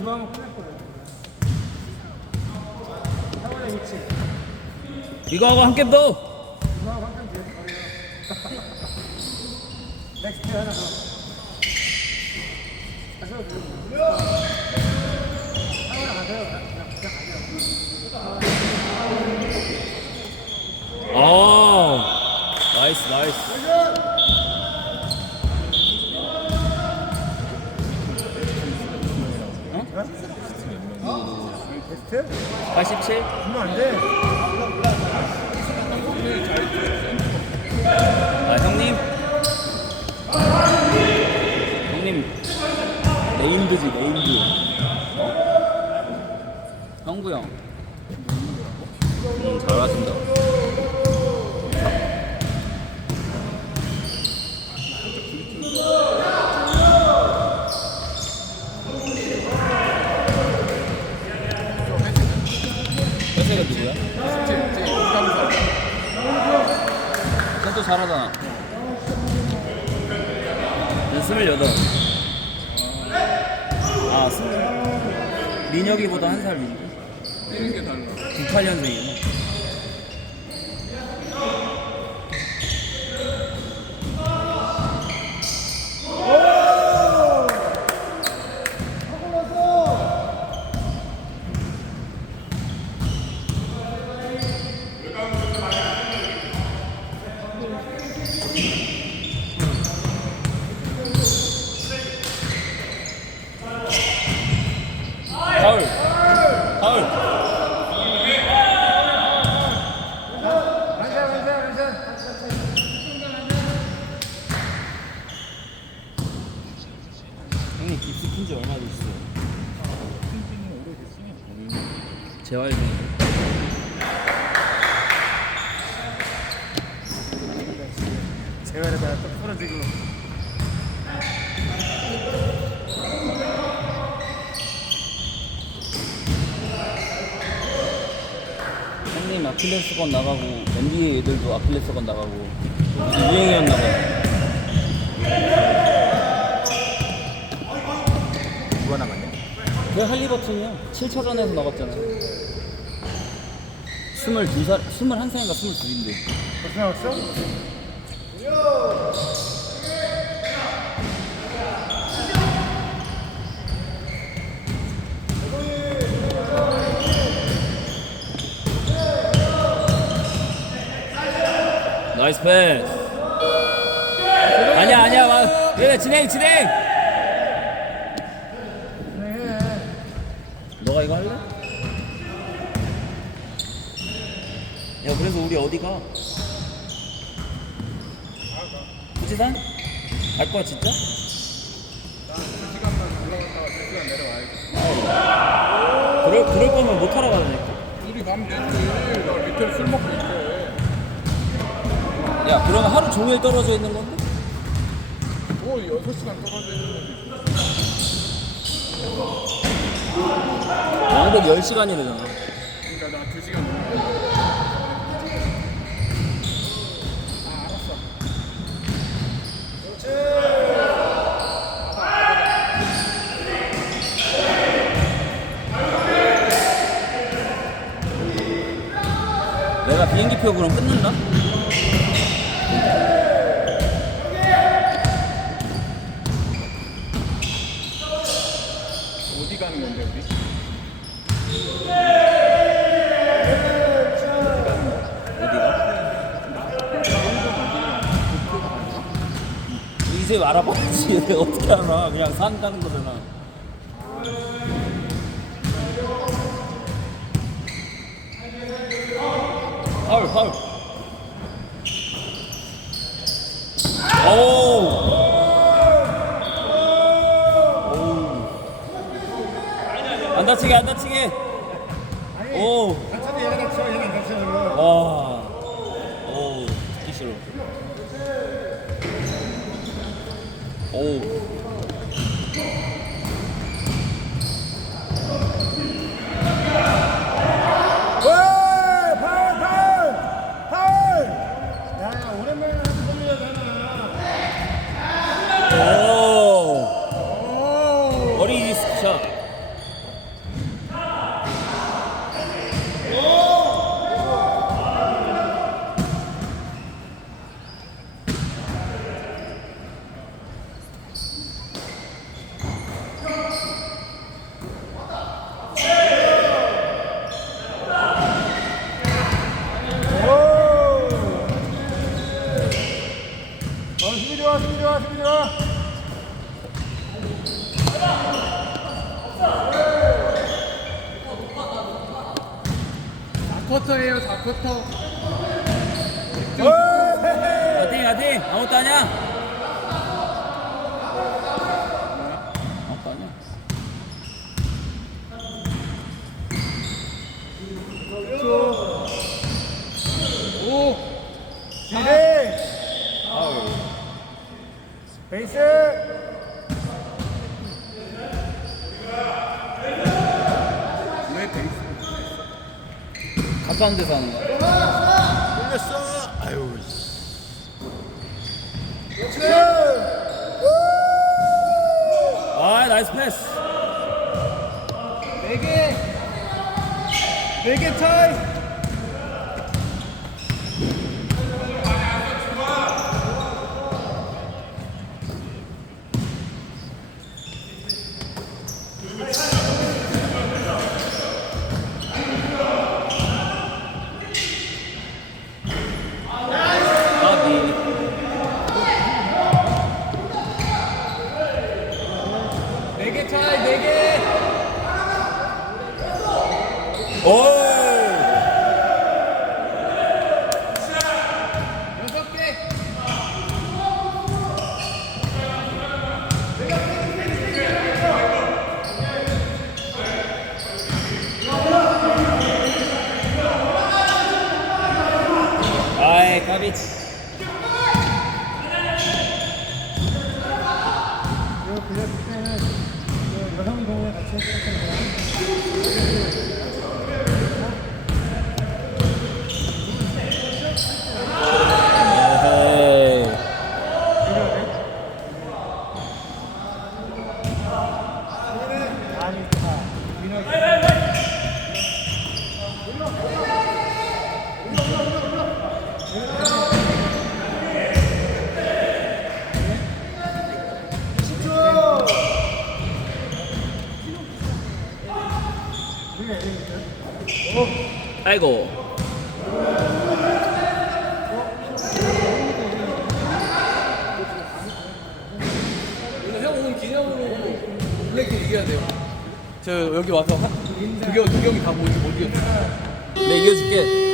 이거 하면 끝날 거예요. 상원의 위치. 이거 하고 한 게임 더. 이거 하고 한칸 뒤에 버려요. 넥스트 하나 더. 다시 한번 들려주세요. 상원아 가세요. 그냥 그냥 가세요. 아, 나이스 나이스. 넥스트? 87? 그러면 안 돼. 아 형님. 형님 네임드지 네임드. 형구 형. 음, 잘하신다. 회세가 누구야? 쟤또 잘하잖아. 난 스물여덟. 아, 스물. 민혁이보다 한 살 민혁. 뛰는 게 달라. 98년생이네. 파울. 파울. 완전 완전 완전. 형님 깁스 푼지 얼마 됐어요? 재활 중이에요. 재활에다가 또 풀어지고. 형님 아킬레스건 나가고 NBA 애들도 아킬레스건 나가고 무슨 유행이었나 봐요. 누가 남았냐? 그 할리버튼이요. 7차전에서 나갔잖아요. 22살, 21살인가 22인데. 벌써 나왔어? 나이스 패스. 아니야, 아니야. 와. 그래, 진행, 진행! 네. 너가 이거 할래? 야, 그래서 우리 어디 가? 부지산? 갈 거야, 진짜? 시간만 올라갔다가 2시간 내려와야지. 그럴, 그럴 거면 못 하러 가자니까. 둘이 가면 되지. 나 밑에 술 먹고 있대. 야, 그러면 하루 종일 떨어져 있는 건데? 뭐 6시간 떨어져 있는 거지. 왕복 10시간이래잖아. 그러니까 나 2시간 넘어. 아, 알았어. 내가 비행기표 그럼 끊는다? 어디 가는 건데, 우리? 인생 알아봐야지. 어떻게 알아? 그냥 산 가는 거잖아. 파울. 오. 오. 안 다치게, 안 다치게. 오. 다쳐도 얘가 다쳐, 안 다쳐. 와. 오, 듣기 싫어. 오. 왜? 파울, 파울! 파울! 야, 오랜만에 하는 소리잖아. 오. 머리 디스크 샷. 4쿼터예요 4쿼터 화이팅 화이팅. 아무것도 아니야 아무것도 아니야 오 디레이 베이스 왜 베이스 가까운 데서 하는 거야. 올렸어. 아유 아 나이스 패스. 4개. 4개 차이 아니 4개 차이 4개 오 6개 아이 까비 이거 그냥 그때는 그 여성 동호회 같이 했었던 거야 에헤이 아니까 아이고. 오늘 형 오늘 기념으로 블랙 이겨야 돼요. 저 여기 와서 한- 두 경, 두 경기 다 못, 못 이겼어 내가 이겨줄게